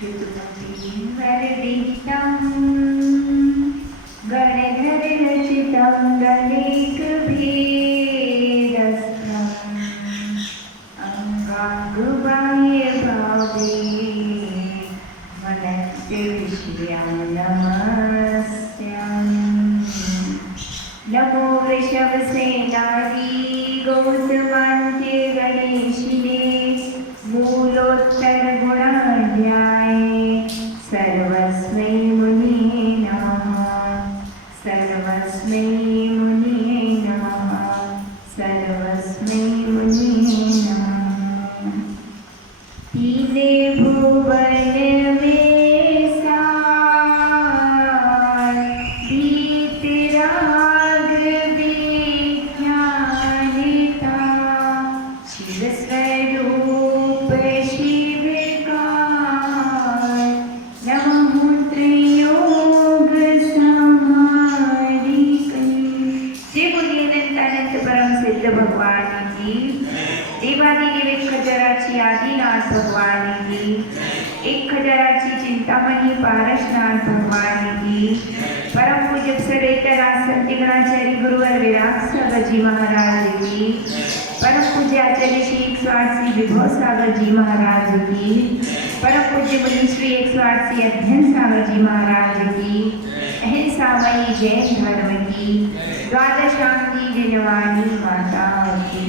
श्रुतमतिवरदितं गणधररचितं गणेकभेदस्थम् अङ्गाङ्गबाह्यभावे मनस्विषयां नमस्यामि। नमो वृषभसेनादि गौतमान्त्य गणेशिने मूलोत्तरगुणाढ्याय सर्वस्मै मुनिये नमः। सर्वस्मै मुनिये नमः। सर्वस्मै मुनिये नमः। तीने भुवन में सार वीतराग विज्ञानिता शिव स्वरूप शिवकार नमः त्रियोग समारिके। जय बोलिए अनंत परम सिद्ध भगवान की। देवादिदेव खजराची आदिनाथ भगवान की। एक खजराची चिंतामणी पारसनाथ भगवान की। परम पूज्य सरेतर संत गणाचार्य गुरुवर विराट सागर जी महाराज की। परम पूज्य आचार्य श्री 108 विभव सागर जी महाराज की। परम पूज्य मुनि श्री 108 अध्ययन सागर जी महाराज की। अहिंसामयी जैन धर्म की द्वादशांगी जनवानी माता की।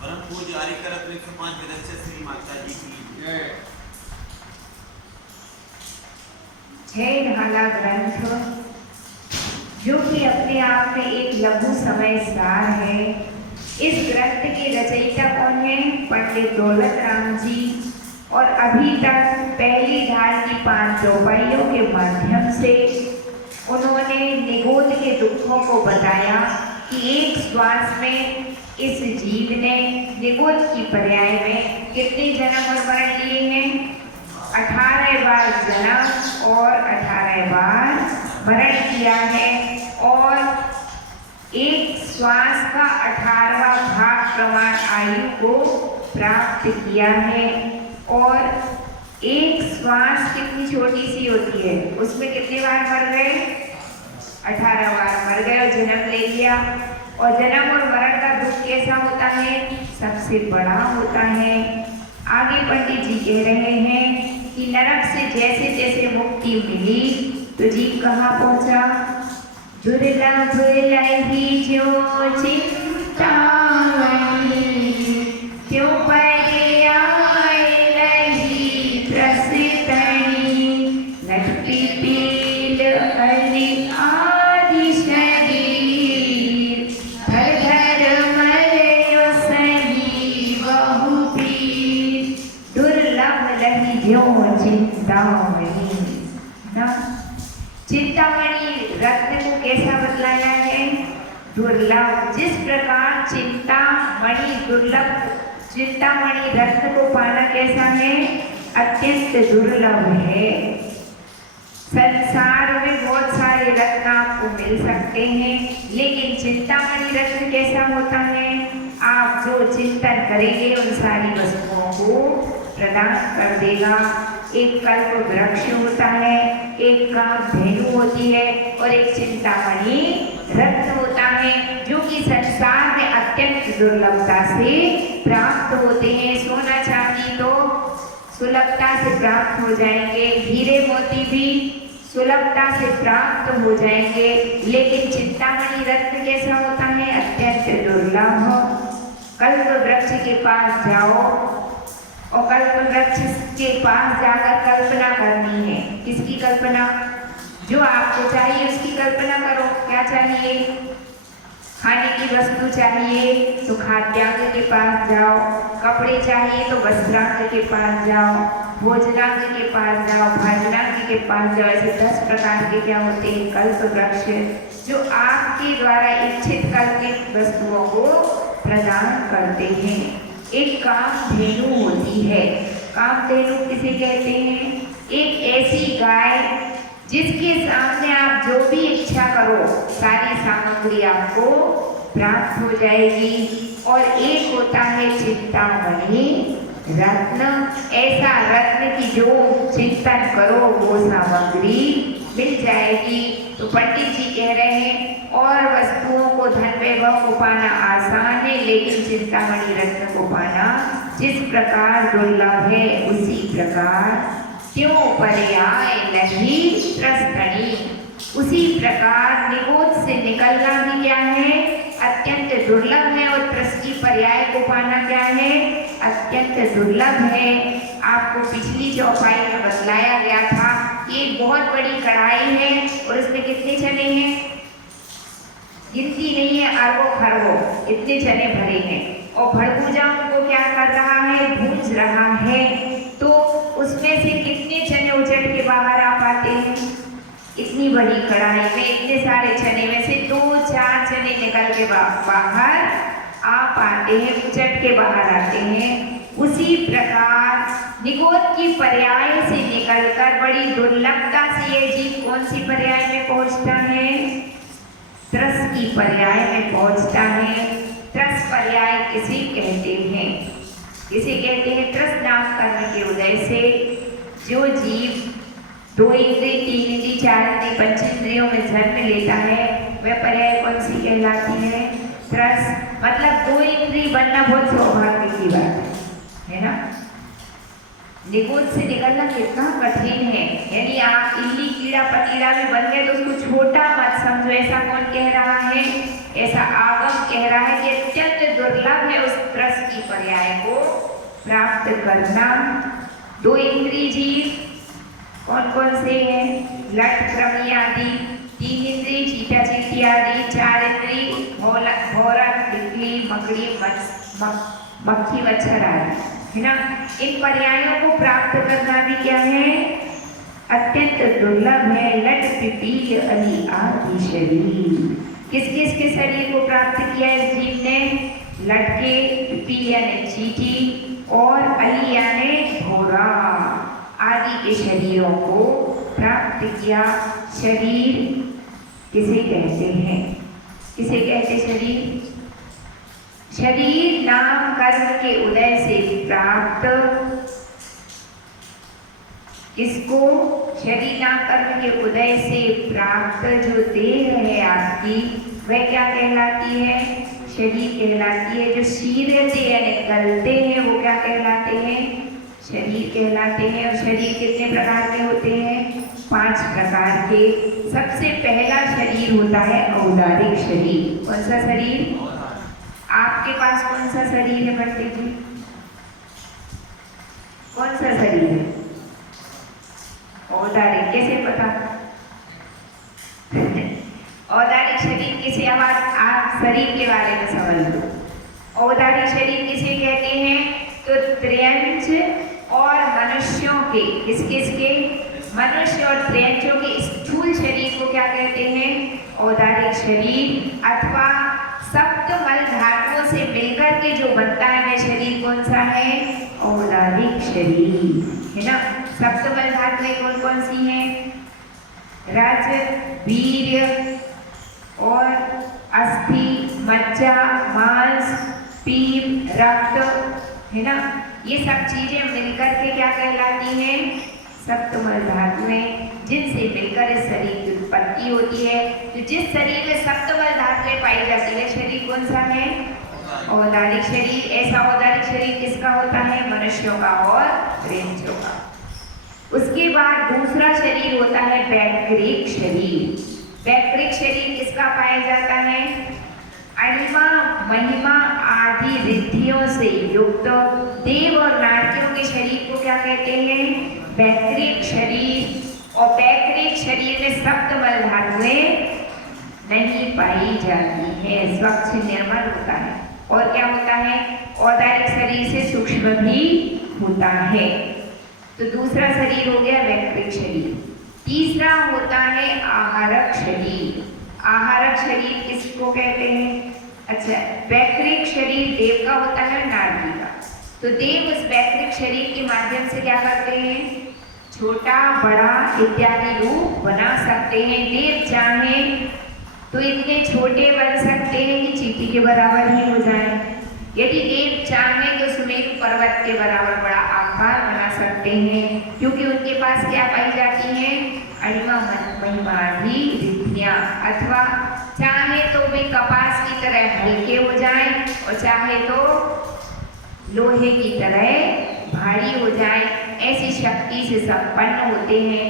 परम पूज्य आर्यकर 105 विदस्य श्री माता जी की जय। ढाला ग्रंथ जो कि अपने आप में एक लघु समय सार है। इस ग्रंथ के रचयिता कौन है? पंडित दौलत राम जी। और अभी तक पहली ढाल की 5 चौपाइयों के माध्यम से उन्होंने निगोद के दुखों को बताया कि एक श्वास में इस जीव ने निगोद की पर्याय में कितने जन्म और मरण लिए हैं? 18 बार जन्म और 18 बार मरण किया है। और एक श्वास का 18वां भाग प्रमाण आयु को प्राप्त किया है। और एक श्वास कितनी छोटी सी होती है, उसमें कितने बार मर गए? 18 बार मर गए और जन्म ले लिया। और जन्म और मरण का दुख कैसा होता है? सबसे बड़ा होता है। आगे पंडित जी कह रहे हैं कि नरक से जैसे जैसे मुक्ति मिली तो जीव कहाँ पहुंचा? दुर्लभ लही जो चिंतामणि क्यों पर्याय लही प्रसिद्धि लक्ष्मी पील हरि आदि शरीर धर धर मरयो सही बहु पीर दुर्लभ लही जो चिंतामणि। चिंतामणि रत्न को कैसा बतलाया है? दुर्लभ। जिस प्रकार चिंतामणि दुर्लभ, चिंतामणि रत्न को पाना कैसा है? अत्यंत दुर्लभ है। संसार में बहुत सारे रत्न आपको मिल सकते हैं, लेकिन चिंतामणि रत्न कैसा होता है? आप जो चिंतन करेंगे उन सारी वस्तुओं को प्रदान कर देगा। एक कल्प वृक्ष होता है, एक कामधेनु होती है और एक चिंतामणि रत्न होता है, जो कि संसार में अत्यंत दुर्लभता से प्राप्त होते हैं। सोना चांदी तो सुलभता से प्राप्त हो जाएंगे, हीरे मोती भी सुलभता से प्राप्त हो जाएंगे, लेकिन चिंतामणि रत्न कैसा होता है? अत्यंत दुर्लभ। कल्प वृक्ष के पास जाओ और कल्प वृक्ष के पास जाकर कल्पना करनी है। किसकी कल्पना? जो आपको चाहिए उसकी कल्पना करो। क्या चाहिए? खाने की वस्तु चाहिए तो खाद्यांग के पास जाओ, कपड़े चाहिए तो वस्त्रांग के पास जाओ, भोजनांग के पास जाओ, भाजनांग के पास जाओ। ऐसे 10 प्रकार के क्या होते हैं? कल्प वृक्ष, जो आपके द्वारा इच्छित कल्पित वस्तुओं को प्रदान करते हैं। एक कामधेनु होती है। कामधेनु किसे कहते हैं? एक ऐसी गाय जिसके सामने आप जो भी इच्छा करो सारी सामग्री आपको प्राप्त हो जाएगी। और एक होता है चिंतामणि रत्न, ऐसा रत्न की जो चिंतन करो वो सामग्री मिल जाएगी। तो पंडित जी कह रहे हैं और वस्तुओं को धन वैभव को पाना आसान है, लेकिन चिंतामणि रत्न को पाना जिस प्रकार दुर्लभ है उसी प्रकार क्यों पर्याय नहीं त्रस्तनी, उसी प्रकार निगोद से निकलना भी क्या है, अत्यंत दुर्लभ है। और त्रस्ती पर्याय को पाना क्या है, अत्यंत दुर्लभ है। आपको पिछली चौपाई में बतलाया गया था कि एक बहुत बड़ी कढ़ाई है और उसमें कितने चने हैं, गिनती नहीं है, अरबों खरबों इतने चने भरे हैं। और भड़कूजा उनको क्या कर रहा है, भूंज रहा है। तो उसमें से कितने चने उचट के बाहर आ पाते हैं, इतनी बड़ी कढ़ाई में इतने सारे चने में से 2-4 चने निकल के बाहर आ पाते हैं, उचट के बाहर आते हैं। उसी प्रकार निगोद की पर्याय से निकलकर बड़ी दुर्लभता से ये जीव कौन सी पर्याय में पहुंचता है, त्रस की पर्याय में पहुंचता है। त्रस पर्याय किसे कहते हैं, किसे कहते हैं, त्रस नाम कर्म के उदय से जो जीव 2 इंद्रिय 3 इंद्रिय 4 इंद्रिय 5 इंद्रियों में जन्म लेता है वह पर्याय कौन सी कहलाती है, त्रस। मतलब 2 इंद्रिय बनना बहुत सौभाग्य की बात है ना। निगोद से निकलना कितना कठिन है, यानी आप इल्ली कीड़ा पतीड़ा भी बन गए तो उसको छोटा मत समझो। ऐसा कौन कह रहा है, ऐसा आगम कह रहा है कि अत्यंत दुर्लभ है उस त्रस की पर्याय को प्राप्त करना। 2 इंद्रिय जीव कौन कौन से हैं, लट क्रमी आदि, 3 इंद्रिय चीटा चीटी आदि, 4 इंद्रिय भौरा तितली मकड़ी मक्खी मच्छर आदि, है ना। इन पर्यायों को प्राप्त करना भी क्या है, अत्यंत दुर्लभ है। लट पिपील अली आदि शरीर, किस किस के शरीर को प्राप्त किया इस जीव ने, लटके, पिपील यानी चीटी और अली यानी भौरा आदि के शरीरों को प्राप्त किया। शरीर किसे कहते हैं, किसे कहते शरीर, शरीर नाम कर्म के उदय से प्राप्त, इसको शरीर नाम कर्म के उदय से प्राप्त जो देह है आपकी वह क्या कहलाती है, शरीर कहलाती है। जो शीरते यानी गलते हैं वो क्या कहलाते हैं, शरीर कहलाते हैं। और शरीर कितने प्रकार के होते हैं, 5 प्रकार के। सबसे पहला शरीर होता है औदारिक शरीर। कौन सा शरीर, आपके पास कौन सा शरीर है पंडित जी, कौन सा शरीर है, औदारिक, कैसे पता औदारिक शरीर किसे, अब आप शरीर के बारे में समझ लो। औदारिक शरीर किसे कहते हैं, तो त्र्यंच और मनुष्यों के, किस किस के, मनुष्य और त्र्यंचों के स्थूल शरीर को क्या कहते हैं, औदारिक शरीर। अथवा सप्तमल धातुओं से मिलकर के जो बनता है वह शरीर कौन सा है, औदारिक शरीर, है ना। सप्तमल धातुएं कौन कौन सी हैं, रज, वीर्य और अस्थि, मज्जा, मांस, पीप, रक्त, है ना। ये सब चीजें मिलकर के क्या कहलाती हैं, सप्तमल धातुएं, जिनसे मिलकर इस शरीर की उत्पत्ति होती है। तो जिस शरीर में सप्तमल धातुएं पाई जाती है शरीर कौन सा है, औदारिक शरीर। ऐसा औदारिक शरीर किसका होता है, मनुष्यों का और त्र्यंचों का। उसके बाद दूसरा शरीर होता है वैकृक शरीर। वैकृक शरीर किसका पाया जाता है, अणिमा महिमा आदि रिद्धियों से युक्त देव और नाट्यों के शरीर को क्या कहते हैं, वैकृक शरीर। और वैकृक शरीर में सप्तमल धातुएं नहीं पाई जाती है, स्वच्छ निर्मल होता है। और क्या होता है, औदारिक शरीर से सूक्ष्म भी होता है। तो दूसरा शरीर हो गया वैकृक शरीर। तीसरा होता है आहारक शरीर। आहारक शरीर किसको कहते हैं, अच्छा, वैकृक शरीर देव का होता है, नारदी का। तो देव उस वैकृक शरीर के माध्यम से क्या करते हैं, छोटा बड़ा इत्यादि रूप बना सकते हैं। देव चाहे तो इतने छोटे बन सकते हैं कि चींटी के बराबर ही हो जाए, यदि देव चाहें तो सुमेरु पर्वत के बराबर बड़ा आकार बना सकते हैं, क्योंकि उनके पास क्या पाई जाती है, अणिमा महिमाधी रिद्धियां, अथवा चाहे तो वे कपास की तरह हल्के हो जाएं और चाहे तो लोहे की तरह भारी हो जाएं, ऐसी शक्ति से संपन्न होते हैं।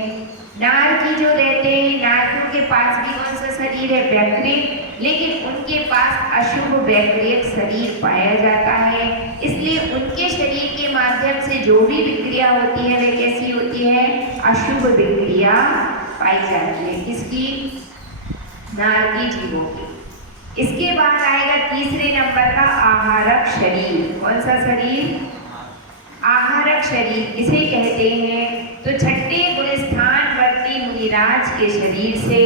नारकी जो रहते हैं, नारकियों के पास भी कौन सा शरीर है, वैकृत, लेकिन उनके पास अशुभ वैकृत शरीर पाया जाता है। इसलिए उनके शरीर के माध्यम से जो भी विक्रिया होती है वे कैसी होती है, अशुभ विक्रिया पाई जाती है। किसकी, नारकी जीवों की। इसके बाद आएगा तीसरे नंबर का आहारक शरीर। कौन सा शरीर, आहारक शरीर किसे कहते हैं, तो छठे गुण स्थान वर्ती मुनिराज के शरीर से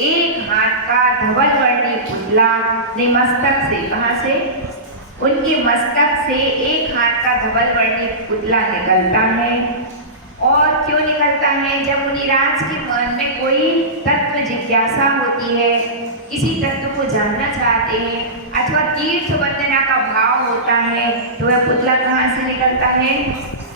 एक हाथ का धवल वर्णी पुतला ने मस्तक से, कहाँ से, उनके मस्तक से एक हाथ का धवल वर्णी पुतला निकलता है। और क्यों निकलता है, जब मुनिराज के मन में कोई तत्व जिज्ञासा होती है, किसी तत्व को जानना चाहते हैं, अथवा तीर्थ वंदना का भाव होता है, तो वह पुतला कहाँ से निकलता है,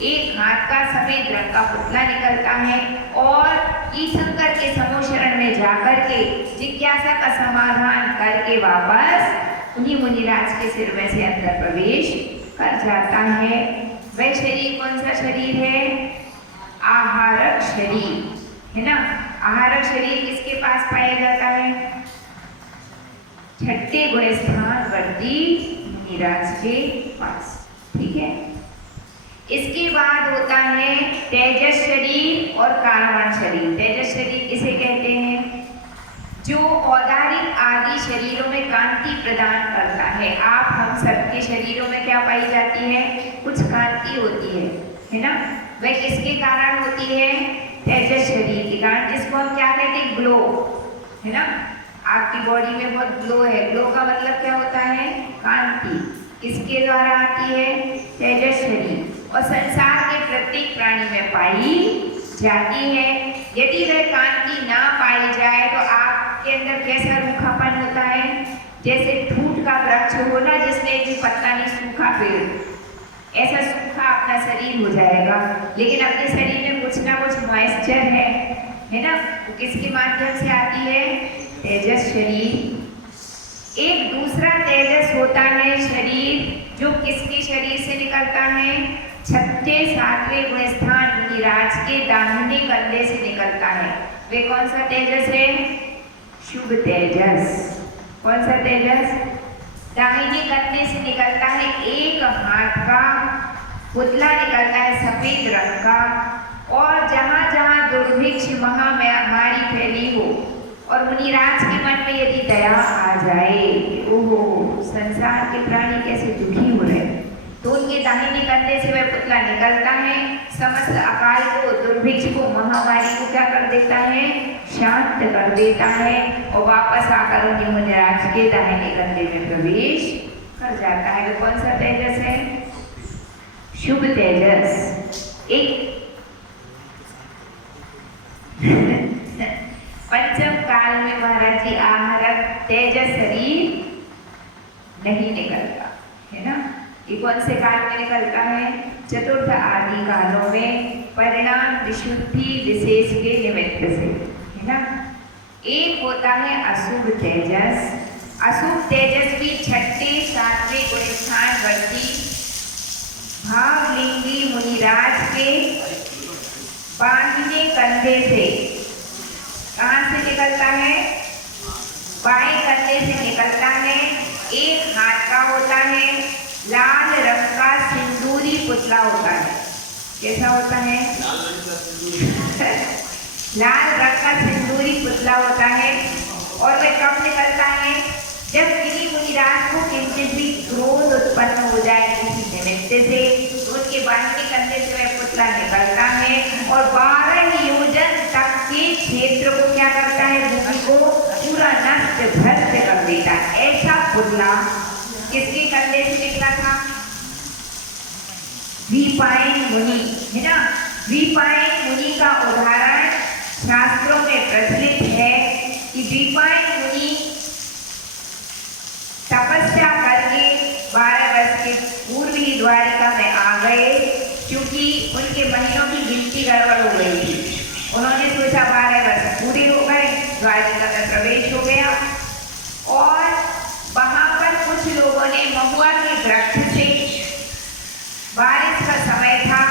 एक हाथ का सफेद रंग का पुतला निकलता है। और तीर्थंकर के समोशरण में जाकर के जिज्ञासा का समाधान करके वापस उन्हीं मुनिराज के सिर में से अंदर प्रवेश कर जाता है। वह शरीर कौन सा शरीर है, आहारक शरीर है ना। आहारक शरीर किसके पास पाया जाता है, छठे गुण स्थान वर्ती मुनिराज के पास, ठीक है। इसके बाद होता है तेजस शरीर और कारणवान शरीर। तेजस शरीर किसे कहते हैं, जो औदारिक आदि शरीरों में कांति प्रदान करता है। आप हम सबके शरीरों में क्या पाई जाती है, कुछ कांति होती है ना। वह किसके कारण होती है, तेजस शरीर के कारण, जिसको हम क्या कहते हैं, ग्लो, है ना। आपकी बॉडी में बहुत ग्लो है। ग्लो का मतलब क्या होता है, कांति। किसके द्वारा आती है, तेजस शरीर, और संसार के प्रत्येक प्राणी में पाई जाती है। यदि वह कांति ना पाई जाए तो आपके अंदर कैसा रूखापन होता है, जैसे ठूठ का वृक्ष हो ना, जिसमें एक भी पत्ता नहीं, सूखा पेड़, ऐसा सूखा अपना शरीर हो जाएगा। लेकिन अपने शरीर में कुछ ना कुछ मॉइस्चर है ना, वो किसके माध्यम से आती है, तेजस शरीर। एक दूसरा तेजस होता है शरीर, जो किसके शरीर से निकलता है, छठे सातवें गुण स्थान मुनिराज के दाहिने कंधे से निकलता है। वे कौन सा तेजस है, शुभ तेजस। कौन सा तेजस, दाहिने कंधे से निकलता है। एक हाथ का पुतला निकलता है सफेद रंग का, और जहाँ जहाँ दुर्भिक्ष महामारी फैली हो और मुनिराज के मन में यदि दया आ जाए, ओहो संसार के प्राणी कैसे दुखी हो रहे, तो उनके दाहिने कंधे से वह पुतला निकलता है, समस्त अकाल को, दुर्भिक्ष को, महामारी को क्या कर देता है, शांत कर देता है, और वापस आकर उन्हें मुनिराज के दाहिने कंधे में प्रवेश कर जाता है। वो कौन सा तेजस है, शुभ तेजस। एक पंचम काल में महाराज जी आहारक तेजस शरीर नहीं निकलता है ना। ये कौन से काल में निकलता है, चतुर्थ आदि कालों में, परिणाम विशुद्धि विशेष के निमित्त से, है ना। एक होता है अशुभ तेजस। अशुभ तेजस भी छठे सातवें गुण स्थान वर्ती भावलिंगी मुनिराज के बाहिने कंधे से, कहाँ से निकलता है, बाएं कंधे से निकलता है। एक हाथ का होता है, लाल रंग का सिंदूरी पुतला होता है। कैसा होता है, लाल रंग का सिंदूरी पुतला होता है। और वह कब निकलता है, जब किसी मुनिराज को किंचित भी क्रोध उत्पन्न हो जाए किसी निमित्त से, उनके बाहिनी कंधे से वह पुतला निकलता है और 12 योजन तक के क्षेत्र को क्या करता है, भूमि को पूरा नष्ट भ्रष्ट कर देता है। ऐसा पुतला किसके कंधे से निकला था, द्विपायन मुनि, है ना। द्विपायन मुनि का उदाहरण शास्त्रों में प्रचलित है कि द्विपायन मुनि तपस्या करके 12 वर्ष के पूर्व ही द्वारिका में आ गए, क्योंकि उनके महीनों की गिनती गड़बड़ हो गई थी। उन्होंने सोचा 12 वर्ष पूरे हो गए, द्वारिका में प्रवेश हो गया। और वहां पर कुछ लोगों ने महुआ के वृक्ष से, बारिश का समय था,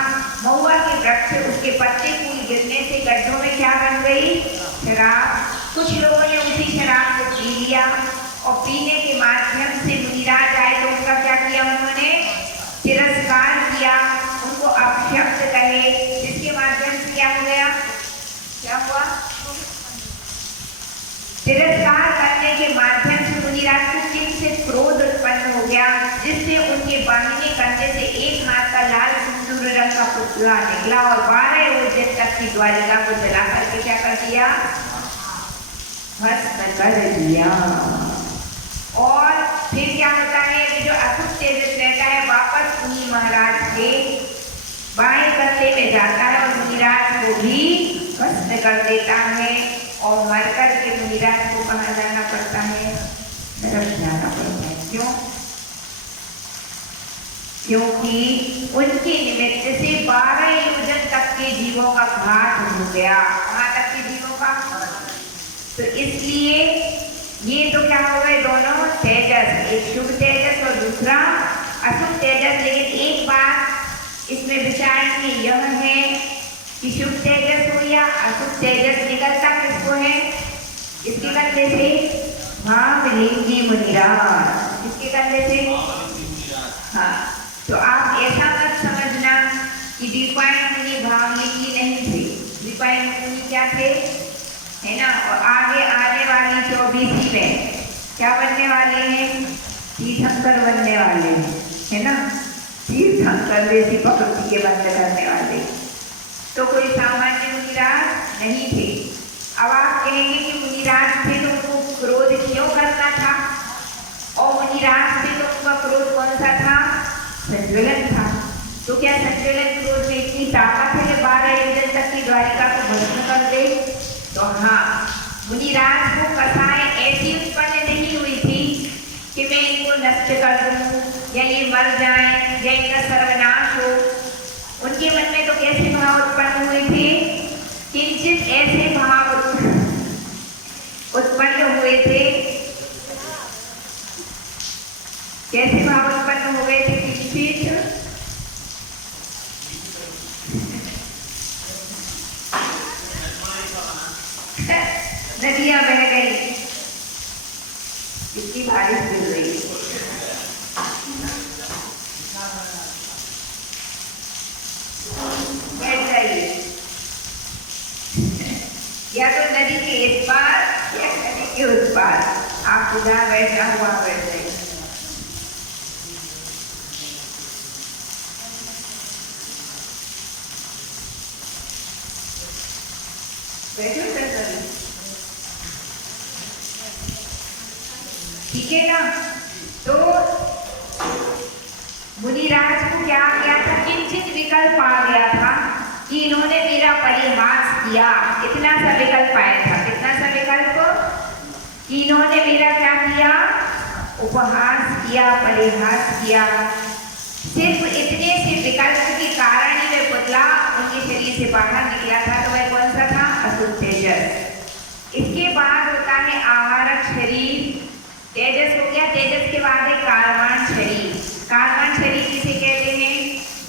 महुआ के वृक्ष उसके पत्ते फूल गिरने से गड्ढों में क्या बन गई? शराब। कुछ लोगों ने उसी शराब को पी लिया और पीने के माध्यम से मुनिराज आए तो उनका क्या किया? उन्होंने तिरस्कार किया, उनको अपशब्द कहे, जिसके माध्यम से क्या हो गया? क्या हुआ? तिरस्कार करने के माध्यम से मुनिराज को किंचित क्रोध उत्पन्न हो गया, जिससे उनके बाहिनी कंधे से एक हाथ का लाल सिंदूर रंग का पुतला निकला और 12 रोज तक की द्वारिका को जला करके क्या कर दिया? भस्म कर दिया। और फिर क्या होता है कि जो अशुभ तेजस रहता है वापस मुनि महाराज के बाएं कंधे में जाता है और मुनिराज को भी भस्म कर देता है। और मरकर के मुनिराज को कहाँ जाना पड़ता है? नरक जाना पड़ता है। क्यों? क्योंकि उनके निमित्त से 12 योजन तक के जीवों का घात हो गया। कहाँ तक के जीवों का? तो इसलिए ये तो क्या हो गए दोनों तेजस, एक शुभ तेजस और दूसरा अशुभ तेजस। लेकिन एक बात इसमें विचारणीय यह है कि शुभ तेजस हो या अशुभ तेजस, निकलता किसको है? इसके कंधे से भावलिंगी मुनिराज। इसके कंधे से हाँ। तो आप ऐसा मत समझना कि द्विपायन मुनि भावलिंगी नहीं थे। द्विपायन मुनि क्या थे? है ना। और आगे आने वाली 24वीं में क्या बनने वाले हैं? तीर्थंकर बनने वाले हैं, है ना। तीर्थंकर जैसी प्रकृति के बंद करने वाले, तो कोई सामान्य मुनिराज नहीं थे। अब आप कहेंगे कि मुनिराज थे तो उनको क्रोध क्यों करना था? और मुनिराज थे तो उनका क्रोध कौन सा था? संज्वलन था। तो क्या संज्वलन क्रोध में इतनी ताकत है कि 12 योजन तक की द्वारिका को भस्म कर दे? तो हाँ, मुनिराज को कथाएं ऐसी उत्पन्न नहीं हुई थी कि मैं इनको नष्ट कर दूं या ये मर जाएं या इनका सर्वनाश हो। उनके मन में तो कैसे भाव उत्पन्न हुए थे? किंचित ऐसे भाव उत्पन्न हुए थे। कैसे भाव उत्पन्न हो गए थे? किंचित नदियां बह गई, इतनी बारिश गिर रही। बैठ जाइए, या तो नदी के इस पार या नदी के उस पार, आपको जहाँ बैठना हुआ बैठ जाइए। बैठो सर, ठीक है ना। तो मुनिराज को क्या आ गया था? किंचित विकल्प आ गया था कि इन्होंने मेरा परिहास किया। इतना सा विकल्प आया था। कितना सा विकल्प? कि इन्होंने मेरा क्या किया? उपहास किया, परिहास किया। सिर्फ इतने से विकल्प के कारण ही वह पुतला उनके शरीर से बाहर निकला था। तो वह कौन सा था? अशुभ तेजस। इसके बाद होता है आहारक शरीर। तेजस हो गया, तेजस के बाद है कारवाण शरीर। कारवाण शरीर किसे कहते हैं?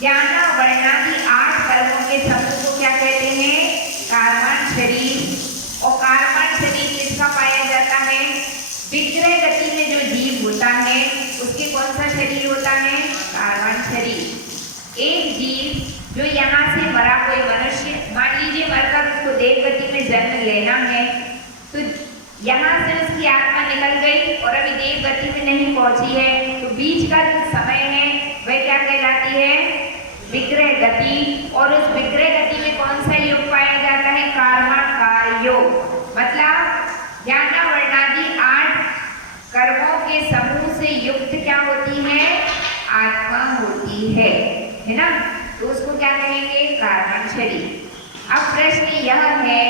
ज्ञान वर्णादि 8 कर्मों के समूह को क्या कहते हैं? कारवाण शरीर। और कारवाण शरीर किसका पाया जाता है? विग्रह गति में जो जीव होता है उसके कौन सा शरीर होता है? कारवाण शरीर। एक जीव जो यहाँ से मरा कोई मनुष्य, मान लीजिए मरकर उसको देव गति में जन्म लेना है, तो यहाँ से उसकी आत्मा निकल गई और अभी देव गति में नहीं पहुंची है, तो बीच का जो समय है वह क्या कहलाती है? विग्रह गति। और उस विग्रह गति में कौन सा योग पाया जाता है? कर्माकार योग। मतलब ज्ञान वर्णादि 8 कर्मों के समूह से युक्त क्या होती है? आत्मा होती है ना। तो उसको क्या कहेंगे? कारवाण शरीर। अब प्रश्न यह है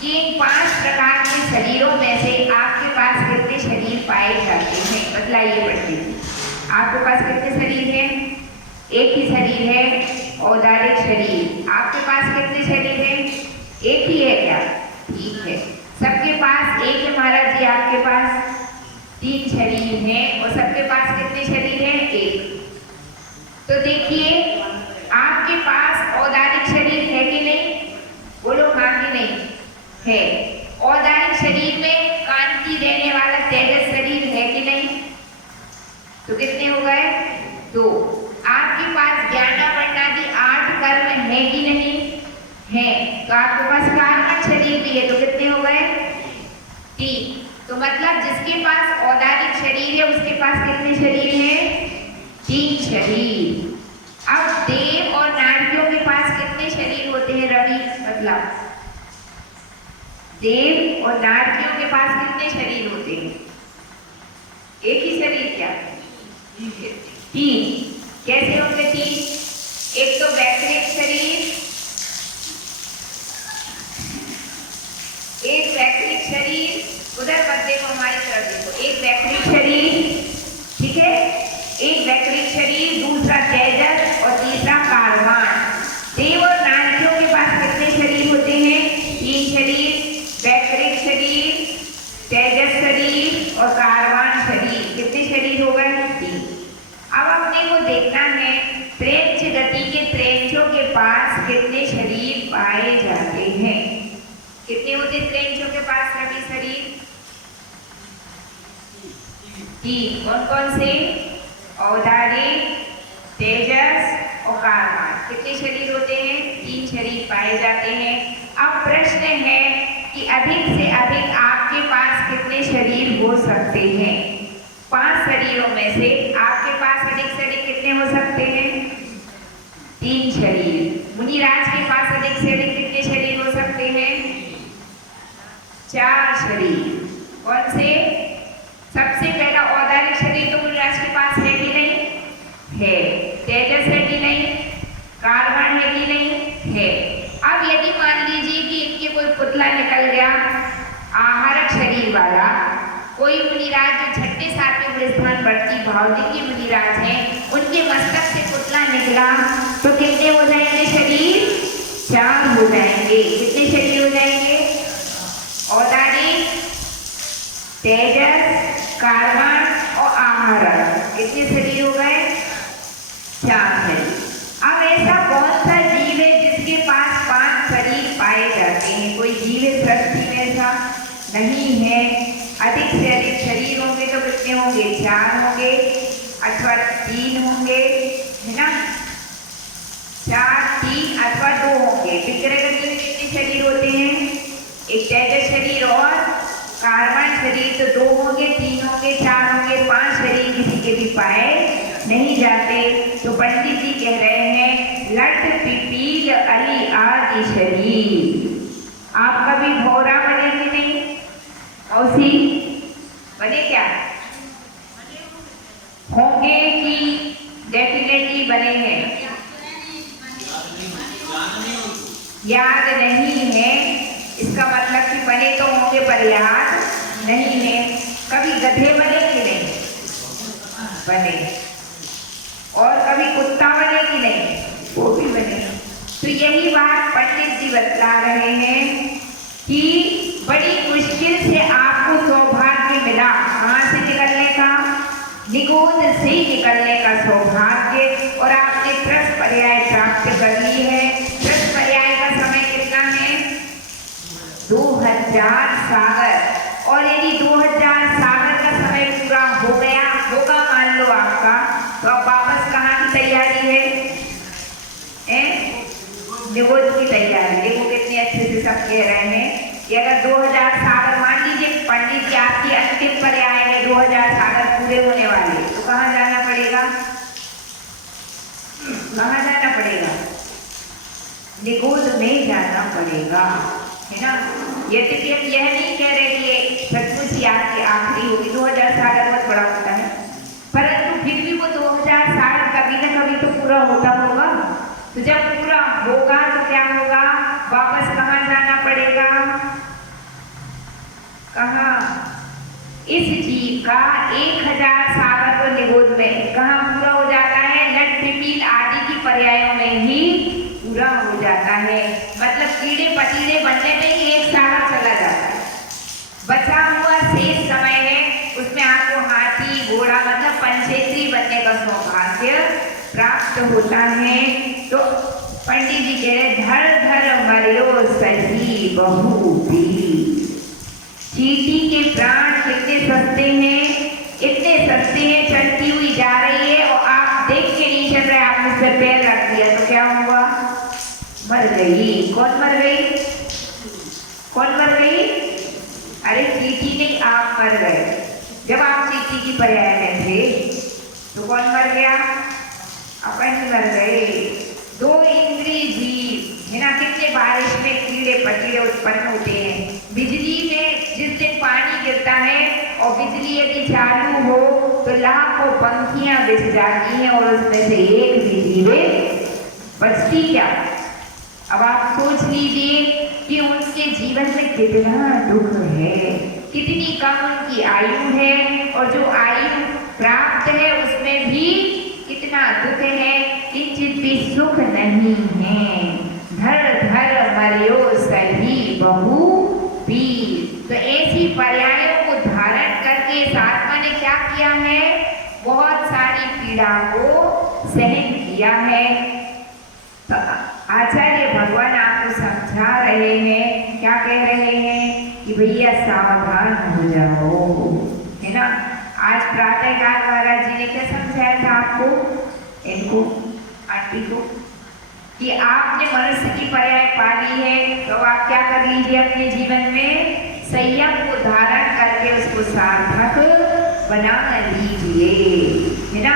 कि इन 5 प्रकार के शरीरों में से आपके पास कितने शरीर पाए जाते हैं? बतलाइए पंडित जी। आपके पास कितने शरीर हैं? एक ही शरीर है, औदारिक शरीर। आपके पास कितने शरीर हैं? एक ही है क्या? ठीक है। सबके पास एक है महाराज जी, आपके पास 3 शरीर हैं और सबके पास कितने शरीर हैं? एक। तो देखिए आपके पास औदारिक शरीर है कि नहीं? बोलो हाँ कि नहीं? है। औदारिक शरीर में कांति देने वाला तेजस शरीर है कि नहीं? तो कितने हो गए? 2। आपके पास ज्ञानावर्णादि 8 कर्म है कि नहीं? है। तो आपके पास कार्बन शरीर भी है, तो कितने हो गए? 3। तो मतलब जिसके पास औदारिक शरीर है उसके पास कितने शरीर हैं? 3 शरीर। अब देव और नारियों के पास कितने शरीर होते हैं रवि? मतलब देव और नारियों के पास कितने शरीर होते हैं? एक ही शरीर क्या? 3। कैसे होंगे 3? एक तो वैक्रिक शरीर, एक वैक्रिक शरीर, उधर मध्य को हमारी तरफ देखो, एक वैक्रिक शरीर, ठीक है, एक वैक्रिक शरीर, दूसरा तेजस और तीसरा कार्बन। देव और नारियों के पास कितने शरीर होते हैं? 3 शरीर, वैक्रिक शरीर, तेजस शरीर और कार्बन शरीर। कितने शरीर हो गए? 3। अब अपने को देखना है त्रेंच गति के त्रेंचों के पास कितने शरीर पाए जाते हैं। कितने होते त्रेंचों के पास रवि शरीर? 3। कौन कौन से? औदारिक, तेजस और कार्बन। कितने शरीर होते हैं? 3 शरीर पाए जाते हैं। अब प्रश्न है कि अधिक से अधिक आपके पास कितने शरीर हो सकते हैं? 5 शरीरों में से आपके पास अधिक से अधिक कितने हो सकते हैं? 3 शरीर। मुनिराज के पास अधिक से अधिक कितने शरीर हो सकते हैं? 4 शरीर। कौन से? सबसे पहला औदारिक शरीर तो मुनिराज के पास है कि नहीं? है। तेजस है कि नहीं? कार्बन है कि नहीं? है। अब यदि मान लीजिए कि इनके कोई पुतला निकल गया, आहारक शरीर वाला कोई मुनिराज जो 6ठे 7वें बृहस्पति बढ़ती भावनिक मुनिराज हैं, उनके मस्तक से पुतला निकला तो कितने हो जाएंगे शरीर? 4 हो जाएंगे। कितने शरीर हो जाएंगे? औदारिक, तेजस, कार्बन और आहारक। कितने शरीर हो गए? 4 शरीर। अब ऐसा कौन सा जीव है जिसके पास 5 शरीर पाए जाते हैं? कोई जीव है सृष्टि में ऐसा? नहीं है। अधिक से अधिक शरीर होंगे तो कितने होंगे? 4 होंगे अथवा 3 होंगे, है ना? 4, 3 अथवा 2 होंगे। विक्रय गति में कितने शरीर होते हैं? एक तेजस शरीर और कार्बन शरीर, तो 2 होंगे, 3 होंगे, 4 होंगे, 5 शरीर किसी के भी पाए नहीं जाते। तो पंडित जी कह रहे हैं लट पिपील अली आदि शरीर। आप कभी भौरा बने कि नहीं? मौसी बने क्या? होंगे कि डेफिनेटली बने हैं? याद नहीं है, इसका मतलब कि बने तो होंगे पर याद नहीं है। कभी गधे बने कि नहीं? बने। और कभी कुत्ता बने कि नहीं? वो भी बने। तो यही बात पंडित जी बतला रहे हैं कि बड़ी मुश्किल से आपको सौभाग्य मिला। कहाँ से निकलने का? निगोद से निकलने का सौभाग्य, और आपने 10 पर्याय प्राप्त कर ली है। 10 पर्याय का समय कितना है? 2000 सागर। और यदि 2000 सागर का समय पूरा हो गया होगा मान लो आपका, तो अब वापस कहाँ की तैयारी है? निगोद की तैयारी। देखो कितने अच्छे से सब कह रहे हैं कि अगर 2000 सागर मान लीजिए पंडित जी आपकी अंतिम पर्याय है, 2000 सागर पूरे होने वाले, तो कहाँ जाना पड़ेगा? कहाँ जाना पड़ेगा? निगोद में जाना पड़ेगा, है ना? यद्यपि हम यह नहीं कह रहे कि सचमुच ही आपकी आखिरी होगी। 2000 सागर बहुत बड़ा होता है, परंतु फिर भी वो 2000 सागर कभी न कभी तो पूरा होता होगा। तो जब पूरा होगा तो क्या होगा? वापस कहाँ जाना पड़ेगा? कहाँ? इस जीव का 1000 सागर को निबोध में कहाँ पूरा हो जाता है? लट पिपील आदि की पर्यायों में ही पूरा हो जाता है। मतलब कीड़े पतीड़े बनने में ही एक साल चला जाता है। बचा हुआ शेष समय है उसमें आपको हाथी घोड़ा मतलब पंचेंद्रिय बनने का सौभाग्य प्राप्त होता है। तो पंडित जी कह रहे धर धर मर्यो सही बहु पीर। चींटी के प्राण कितने सस्ते हैं, इतने सस्ते हैं, चलती हुई जा रही है और आप देख के नहीं चल रहे, आपने उस पर पैर रख दिया तो क्या हुआ? मर गई। कौन मर गई? कौन मर गई? अरे चींटी नहीं, आप मर गए। जब आप चींटी की पर्याय में थे तो कौन मर गया? अपन मर गए। दो इंद्रिय जीव है ना, कितने बारिश में कीड़े पटीड़े उत्पन्न होते हैं। बिजली में जिस दिन पानी गिरता है और बिजली यदि चालू हो तो लाखों पंखियां बिछ जाती हैं और उसमें से एक भी जीवित बचती क्या? अब आप सोच लीजिए कि उनके जीवन में कितना दुख है, कितनी कम उनकी आयु है और जो आयु प्राप्त है उसमें भी कितना दुख है, किंचित भी सुख नहीं है। धर धर मर्यो सही बहु पीर। तो ऐसी पर्यायों को धारण करके इस आत्मा ने क्या किया है? बहुत सारी पीड़ा को सहन किया है। तो आचार्य भगवान आपको समझा रहे हैं, क्या कह रहे हैं कि भैया सावधान हो जाओ, है ना। आज प्रातःकाल महाराज जी ने क्या समझाया था आपको, इनको आंटी को, कि आपने मनुष्य की पर्याय पाली है तो आप क्या कर लीजिए अपने जीवन में, संयम को धारण करके उसको सार्थक बना लीजिए, है ना।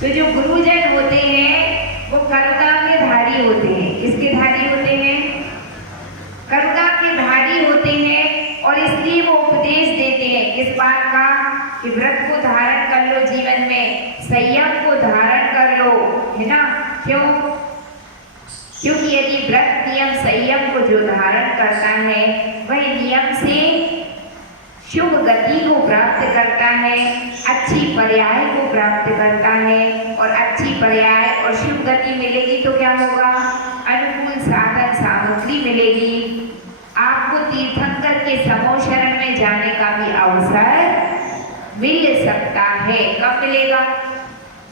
तो जो गुरुजन होते हैं वो करुणा के धारी होते हैं। किसके धारी होते हैं? करुणा के धारी होते हैं और इसलिए वो उपदेश देते हैं किस बात का, कि व्रत को धारण कर लो जीवन में, संयम को धारण कर लो, है ना। क्यों? क्योंकि यदि व्रत नियम संयम को जो धारण करता है वह नियम से शुभ गति को प्राप्त करता है, अच्छी पर्याय को प्राप्त करता है और अच्छी पर्याय और शुभ गति मिलेगी तो क्या होगा? अनुकूल साधन सामग्री मिलेगी। आपको तीर्थंकर के समूह शरण में जाने का भी अवसर मिल सकता है। कब मिलेगा?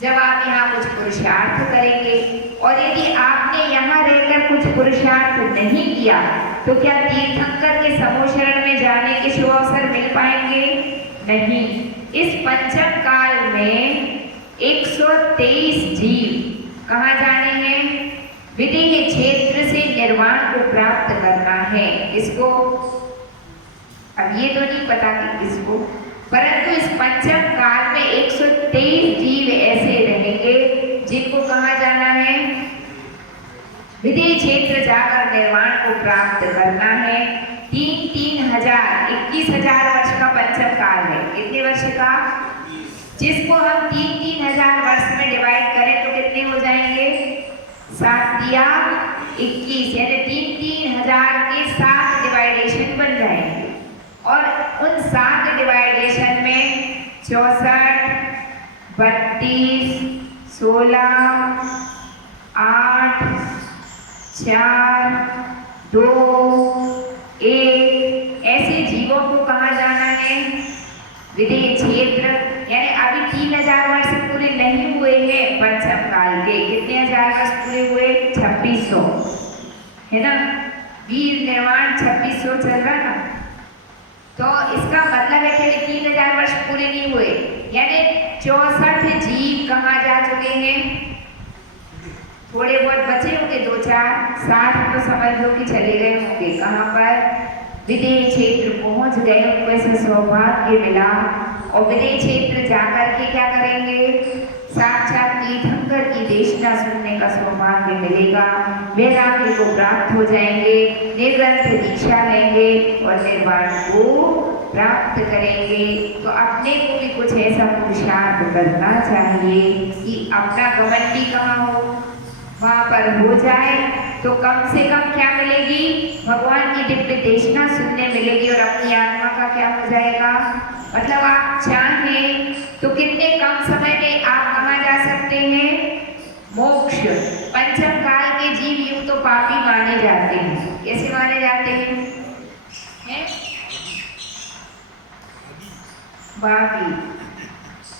जब आप यहाँ कुछ पुरुषार्थ करेंगे। और यदि आपने यहाँ रहकर कुछ पुरुषार्थ नहीं किया तो क्या तीर्थंकर के समूह शरण में जाने के शुभ अवसर मिल पाएंगे? नहीं। इस पंचम काल में 123 जीव कहाँ जाने हैं? विदेह क्षेत्र से निर्वाण को प्राप्त करना है। इसको अब ये तो नहीं पता कि किसको, परंतु इस पंचम काल में 123 जीव ऐसे रहेंगे जिनको कहाँ जाना है? विदेह क्षेत्र जाकर निर्वाण को प्राप्त करना है। 3,000 21,000 वर्ष का पंचम काल है। कितने वर्ष का? जिसको हम 3,000 वर्ष में डिवाइड करें तो कितने हो जाएंगे? 7 या 21, यानी 3,000 के 7 डिवाइडेशन बन जाएंगे। और उन 7 डिवाइडेशन में 64, 32, 16, 8, 4, 2, 1 ऐसे जीवों को कहाँ जाना है? विदेह क्षेत्र। यानी अभी 3,000 वर्ष पूरे नहीं हुए हैं पंचम काल के। कितने हजार वर्ष पूरे हुए? 2600, है ना। वीर निर्वाण 2600 चल रहा ना। तो इसका मतलब है कि 3,000 वर्ष पूरे नहीं हुए, यानी 64 जीव कहाँ जा चुके हैं? थोड़े बहुत बचे होंगे, 2-4, 60 तो समझ लो कि चले गए होंगे। कहाँ पर? विदेह क्षेत्र पहुंच गए, उनको ऐसा सौभाग्य मिला। और विदेह क्षेत्र जाकर के क्या करेंगे? साक्षात तीर्थंकर की देशना सुनने का सौभाग्य मिलेगा, वैराग्य को प्राप्त हो जाएंगे, निर्ग्रंथ दीक्षा लेंगे और निर्वाण को प्राप्त करेंगे। तो अपने को भी कुछ ऐसा पुरुषार्थ करना चाहिए कि अपना घमंडी कहाँ हो, वहाँ पर हो जाए तो कम से कम क्या मिलेगी? भगवान की दिव्य देशना सुनने मिलेगी और अपनी आत्मा का क्या हो जाएगा? मतलब आप चाहें तो कितने कम समय में आप कहाँ जा सकते हैं? मोक्ष। पंचम काल के जीव यूं तो पापी माने जाते हैं। कैसे माने जाते हैं? बागी।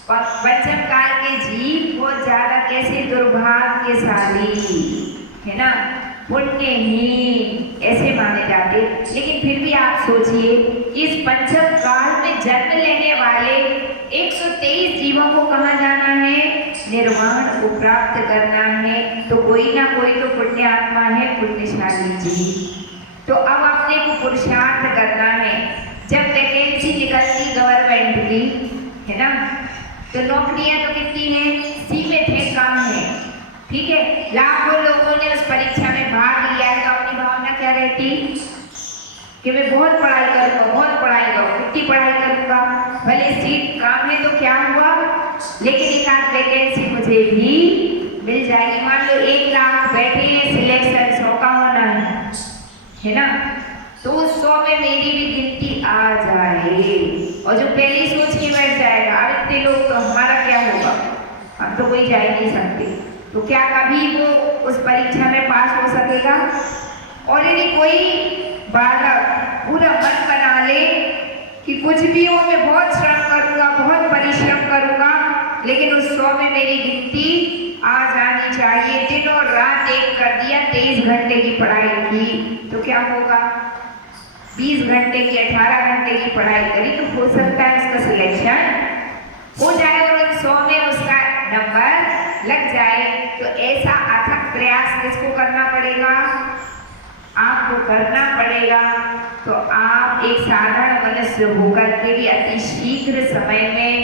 पंचम काल के जीव बहुत ज्यादा कैसे दुर्भाग्यशाली है ना, पुण्यहीन ऐसे माने जाते। लेकिन फिर भी आप सोचिए, इस पंचम काल में जन्म लेने वाले 123 जीवों को कहाँ जाना है? निर्वाण को प्राप्त करना है। तो कोई ना कोई तो पुण्य आत्मा है, पुण्यशाली जीव। तो अब अपने को पुरुषार्थ करना है। जब वैकेंसी निकलती गवर्नमेंट की, है ना, तो नौकरियां तो कितनी हैं? सीमित है, कम है। ठीक है, लाखों लोगों ने उस परीक्षा में भाग लिया है, तो अपनी भावना क्या रहती कि मैं बहुत पढ़ाई करूंगा, बहुत पढ़ाई करूंगा, कितनी पढ़ाई करूंगा, भले सीट कम है तो क्या हुआ, लेकिन एक आध वैकेंसी मुझे भी मिल जाएगी। मान लो 1 लाख बैठे हैं, सिलेक्शन 100 का होना है ना, तो उस 100 में मेरी भी गिनती आ जाए। और जो पहले सोच के बैठ जाएगा, अब इतने लोग तो हमारा क्या होगा, हम तो कोई जा ही नहीं सकते, तो क्या कभी वो उस परीक्षा में पास हो सकेगा? और यदि कोई बालक पूरा मन बना ले कि कुछ भी हो, मैं बहुत श्रम करूंगा, बहुत परिश्रम करूंगा, लेकिन उस 100 में मेरी गिनती आ जानी चाहिए, दिन और रात एक कर दिया, 23 घंटे की पढ़ाई की, तो क्या होगा? 20 घंटे की, 18 घंटे की पढ़ाई करी तो हो सकता है उसका सिलेक्शन हो जाए और उन 100 में उसका नंबर लग जाए। तो ऐसा अथक प्रयास किसको करना पड़ेगा? आपको करना पड़ेगा। तो आप एक साधारण मनुष्य होकर के भी अति शीघ्र समय में,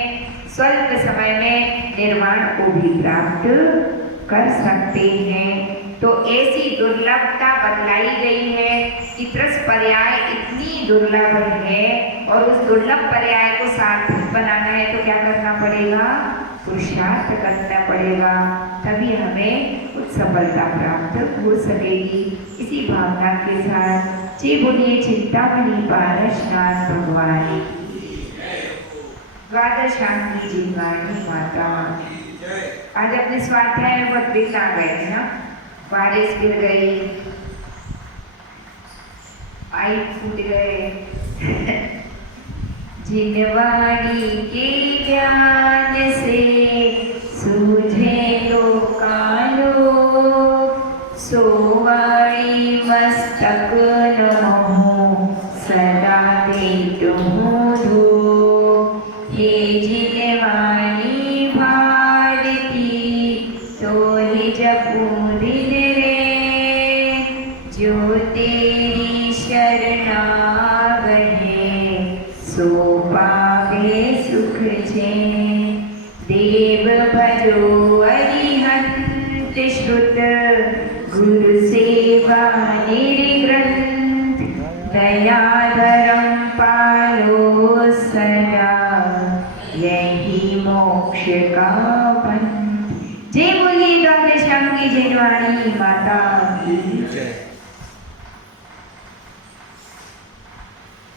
स्वल्प समय में निर्वाण को भी प्राप्त कर सकते हैं। तो ऐसी दुर्लभता बतलाई गई है कि 30 पर्याय इतनी दुर्लभ है, और उस दुर्लभ पर्याय को सार्थक बनाना है तो क्या करना पड़ेगा? पुरुषार्थ करना पड़ेगा, तभी हमें कुछ सफलता प्राप्त हो सकेगी। इसी भावना के साथ जय बोलिए चिंतामणि पारसनाथ भगवान, द्वादशांगी जिनवाणी माता। आज अपने स्वाध्याय में बहुत विघ्न आ गए हैं ना, बारिश गिर गई, पाइप फूट गए। जिनवाणी के ज्ञान से सूझे लोकालो, सोवाणी मस्तक नमो सदा देतुं धो। हे जिनवाणी भारती सोहि जपू दिन रे, जो तेरी शरणागहे सो पावे सुख छे। देव भजो अरिहंत श्रुत, गुरु सेवा निर्ग्रंथ। दयाधरम पालो सदा, यही मोक्ष का पंथ। जय बोलिए द्वादशांगी जिनवाणी माता की जय।